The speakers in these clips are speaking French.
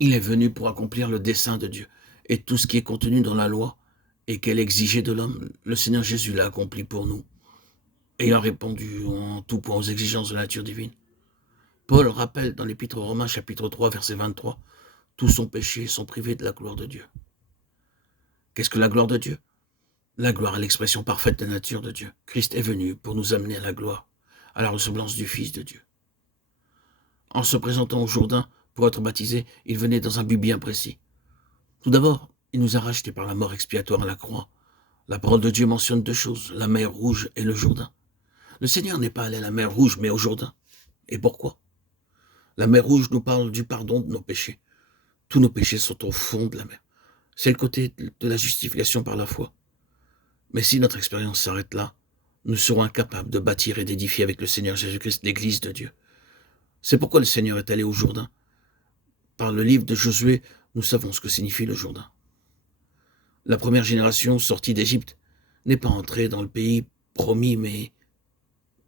Il est venu pour accomplir le dessein de Dieu. Et tout ce qui est contenu dans la loi et qu'elle exigeait de l'homme, le Seigneur Jésus l'a accompli pour nous, ayant répondu en tout point aux exigences de la nature divine. Paul rappelle dans l'Épître aux Romains, chapitre 3, verset 23, « Tous sont péchés et sont privés de la gloire de Dieu. » Qu'est-ce que la gloire de Dieu? La gloire est l'expression parfaite de la nature de Dieu. Christ est venu pour nous amener à la gloire, à la ressemblance du Fils de Dieu. En se présentant au Jourdain pour être baptisé, il venait dans un but bien précis. Tout d'abord, il nous a rachetés par la mort expiatoire à la croix. La parole de Dieu mentionne deux choses, la mer Rouge et le Jourdain. Le Seigneur n'est pas allé à la mer Rouge, mais au Jourdain. Et pourquoi? La mer Rouge nous parle du pardon de nos péchés. Tous nos péchés sont au fond de la mer. C'est le côté de la justification par la foi. Mais si notre expérience s'arrête là, nous serons incapables de bâtir et d'édifier avec le Seigneur Jésus-Christ l'Église de Dieu. C'est pourquoi le Seigneur est allé au Jourdain. Par le livre de Josué, nous savons ce que signifie le Jourdain. La première génération sortie d'Égypte n'est pas entrée dans le pays promis, mais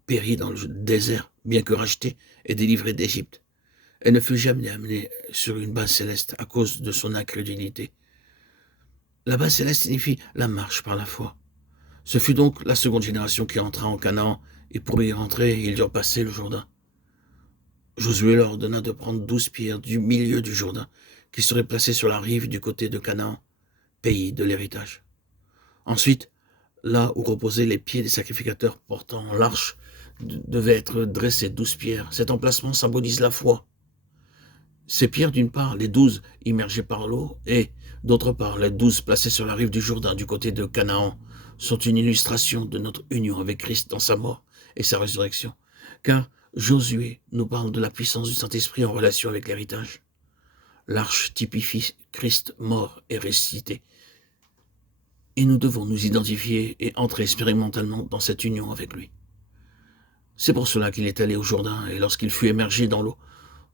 périt dans le désert, bien que rachetée et délivrée d'Égypte. Elle ne fut jamais amenée sur une base céleste à cause de son incrédulité. La base céleste signifie la marche par la foi. Ce fut donc la seconde génération qui entra en Canaan, et pour y rentrer, ils durent passer le Jourdain. Josué leur ordonna de prendre 12 pierres du milieu du Jourdain, qui seraient placées sur la rive du côté de Canaan, pays de l'héritage. Ensuite, là où reposaient les pieds des sacrificateurs portant l'arche, devaient être dressées 12 pierres. Cet emplacement symbolise la foi. Ces pierres, d'une part, les 12 immergées par l'eau, et d'autre part, les 12 placées sur la rive du Jourdain du côté de Canaan, sont une illustration de notre union avec Christ dans sa mort et sa résurrection. Car Josué nous parle de la puissance du Saint-Esprit en relation avec l'héritage. L'arche typifie Christ mort et ressuscité. Et nous devons nous identifier et entrer expérimentalement dans cette union avec lui. C'est pour cela qu'il est allé au Jourdain, et lorsqu'il fut émergé dans l'eau,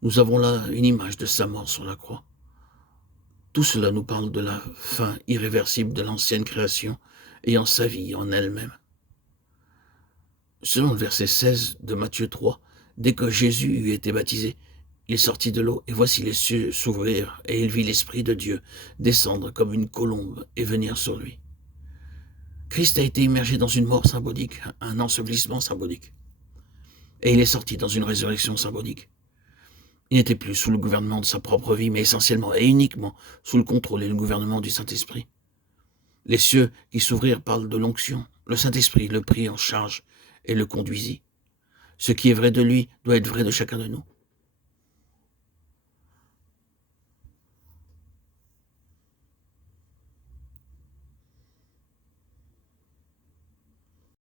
nous avons là une image de sa mort sur la croix. Tout cela nous parle de la fin irréversible de l'ancienne création ayant sa vie en elle-même. Selon le verset 16 de Matthieu 3, dès que Jésus eut été baptisé, il sortit de l'eau, et voici les cieux s'ouvrirent, et il vit l'Esprit de Dieu descendre comme une colombe et venir sur lui. Christ a été immergé dans une mort symbolique, un ensevelissement symbolique. Et il est sorti dans une résurrection symbolique. Il n'était plus sous le gouvernement de sa propre vie, mais essentiellement et uniquement sous le contrôle et le gouvernement du Saint-Esprit. Les cieux qui s'ouvrirent parlent de l'onction. Le Saint-Esprit le prit en charge et le conduisit. Ce qui est vrai de lui doit être vrai de chacun de nous.